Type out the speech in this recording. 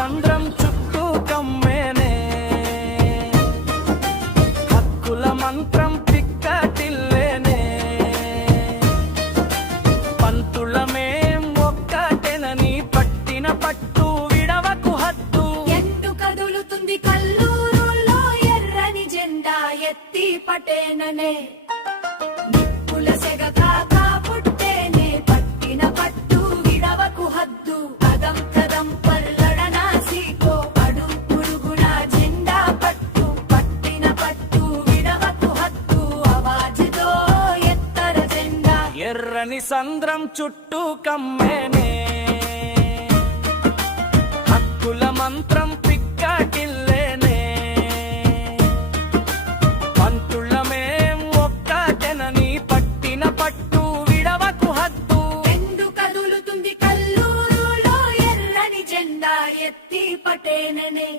సంద్రం చుట్టూ కమ్మేనే హక్కుల మంత్రం పిక్కటిల్లేనే పంతులమేం ఒక్కటెనని పట్టిన పట్టు విడవకు హద్దు ఎంటు కదులుతుంది కల్లూరులో ఎర్రని జెండా ఎత్తి పటేననే నిప్పుల సెగ కాకా పుట్టేనే పట్టిన పట్టు విడవకు హద్దు కదం కదం పర్లడనా సీకో అడు పురుగున జెండా పట్టు పట్టిన పట్టు విడవకు హద్దు అవాజుతో ఎత్తర జెండా ఎర్రని సంద్రం చుట్టూ కమ్మేనే హక్కుల మంత్రం పిక్కటిల్లేనే పంతులమేం ఒక్కటెనని పట్టిన పట్టు విడవకు హద్దు ఎండు కదులుతుంది కల్లూరులో ఎర్రని జెండా ఎత్తి పటేననే